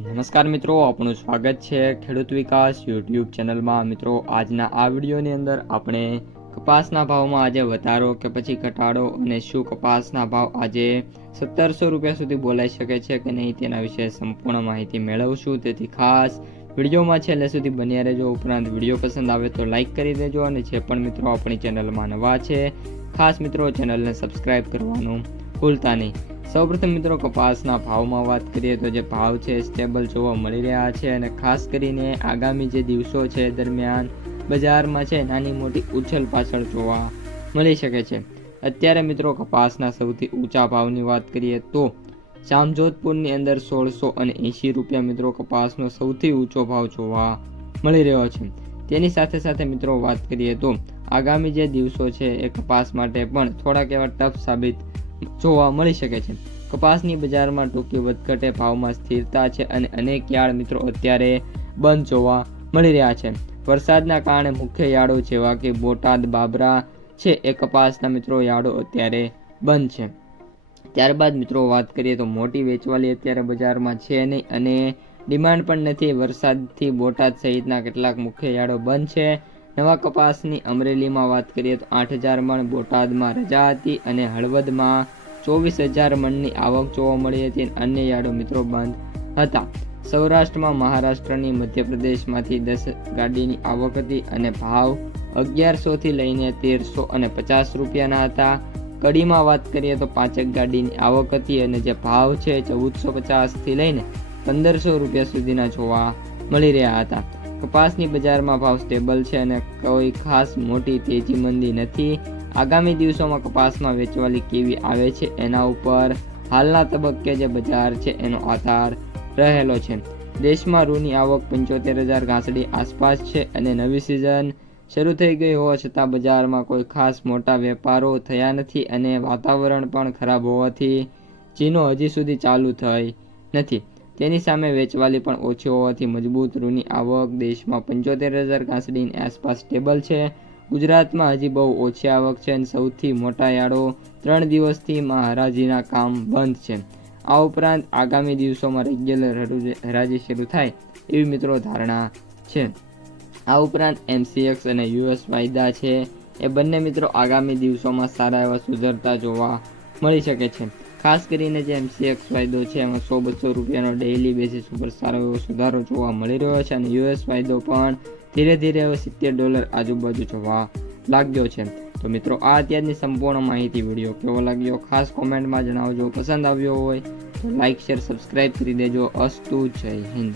નમસ્કાર મિત્રો આપણું સ્વાગત છે ખેડૂત વિકાસ યુટ્યુબ ચેનલમાં. મિત્રો, આજના આ વિડીયોની અંદર આપણે કપાસના ભાવમાં આજે વધારો કે પછી ઘટાડો અને શું કપાસના ભાવ આજે સત્તરસો રૂપિયા સુધી બોલાઈ શકે છે કે નહીં તેના વિશે સંપૂર્ણ માહિતી મેળવશું. તેથી ખાસ વિડીયોમાં છેલ્લે સુધી બન્યા રહેજો. ઉપરાંત વીડિયો પસંદ આવે તો લાઇક કરી દેજો અને જે પણ મિત્રો આપણી ચેનલમાં નવા છે, ખાસ મિત્રો ચેનલને સબસ્ક્રાઈબ કરવાનું ભૂલતા નહીં. સૌપ્રથમ મિત્રો કપાસના ભાવમાં વાત કરીએ તો જે ભાવ છે સ્ટેબલ જોવા મળી રહ્યા છે અને ખાસ કરીને આગામી જે દિવસો છે દરમિયાન બજારમાં છે, નાની મોટી ઉછલ પાછળ જોવા મળી શકે છે. અત્યારે મિત્રો કપાસના સૌથી ઊંચા ભાવની વાત કરીએ તો જામજોધપુરની અંદર સોળસો અને એંશી રૂપિયા મિત્રો કપાસનો સૌથી ઊંચો ભાવ જોવા મળી રહ્યો છે. તેની સાથે સાથે મિત્રો વાત કરીએ તો આગામી જે દિવસો છે એ કપાસ માટે પણ થોડાક એવા ટફ સાબિત જોવા મળી શકે છે. કપાસની બજારમાં ટૂંકી વધઘટે ભાવમાં સ્થિરતા છે અને અનેક યાર્ડ મિત્રો અત્યારે બંધ જોવા મળી રહ્યા છે. વરસાદના કારણે મુખ્ય યાર્ડો જેવા કે બોટાદ, બાબરા છે એ કપાસના મિત્રો યાર્ડો અત્યારે બંધ છે. ત્યારબાદ મિત્રો વાત કરીએ તો મોટી વેચવાલી અત્યારે બજારમાં છે નહીં અને ડિમાન્ડ પણ નથી. વરસાદથી બોટાદ સહિતના કેટલાક મુખ્ય યાર્ડો બંધ છે. નવા કપાસની અમરેલીમાં વાત કરીએ તો આઠ હજાર મણ બોટાદમાં રજા હતી અને હળવદમાં ચોવીસ હજાર મણની આવક જોવા મળી હતી અન્ય યાર્ડો મિત્રો બંધ હતા. સૌરાષ્ટ્રમાં મહારાષ્ટ્રની મધ્યપ્રદેશમાંથી દસ ગાડીની આવક હતી અને ભાવ અગિયારસોથી લઈને તેરસો અને પચાસ રૂપિયાના હતા. કડીમાં વાત કરીએ તો પાંચેક ગાડીની આવક હતી અને જે ભાવ છે ચૌદસો પચાસથી લઈને પંદરસો રૂપિયા સુધીના જોવા મળી રહ્યા હતા. કપાસની બજારમાં ભાવ સ્ટેબલ છે અને કોઈ ખાસ મોટી તેજી મંદી નથી. આગામી દિવસોમાં કપાસમાં વેચવાલી કેવી આવે છે, એના ઉપર હાલના તબક્કે જે બજાર છે, એનો આધાર રહેલો છે. દેશમાં રૂની આવક પંચોતેર હજાર ઘાસડી આસપાસ છે અને નવી સિઝન શરૂ થઈ ગઈ હોવા છતાં બજારમાં કોઈ ખાસ મોટા વેપારો થયા નથી અને વાતાવરણ પણ ખરાબ હોવાથી ચીનો હજી સુધી ચાલુ થઈ નથી. તેની સામે વેચવાલી પણ ઓછી હોવાથી મજબૂત રૂની આવક દેશમાં પંચોતેર હજાર ઘાસડીની આસપાસ સ્ટેબલ છે. ગુજરાતમાં હજી બહુ ઓછી આવક છે અને સૌથી મોટા યાર્ડો ત્રણ દિવસથી હરાજીના કામ બંધ છે. આ ઉપરાંત આગામી દિવસોમાં રેગ્યુલર હરાજી શરૂ થાય એવી મિત્રો ધારણા છે. આ ઉપરાંત એમસીએક્સ અને યુએસ વાયદા છે. એ બંને મિત્રો આગામી દિવસોમાં સારા એવા સુધરતા જોવા મળી શકે છે. ખાસ કરીને જે એમસીએક્સ વાયદો છે, એમાં સો બસો રૂપિયાનો ડેઇલી બેસિસ ઉપર સારો એવો સુધારો જોવા મળી રહ્યો છે અને યુએસ વાયદો પણ ધીરે ધીરે હવે સિત્તેર ડોલર આજુબાજુ જોવા લાગ્યો છે. તો મિત્રો, આ અત્યારની સંપૂર્ણ માહિતી વીડિયો કેવો લાગ્યો? ખાસ કોમેન્ટમાં જણાવજો. પસંદ આવ્યો હોય તો લાઇક શેર સબસ્ક્રાઈબ કરી દેજો. અસ્તુ જય હિન્દ.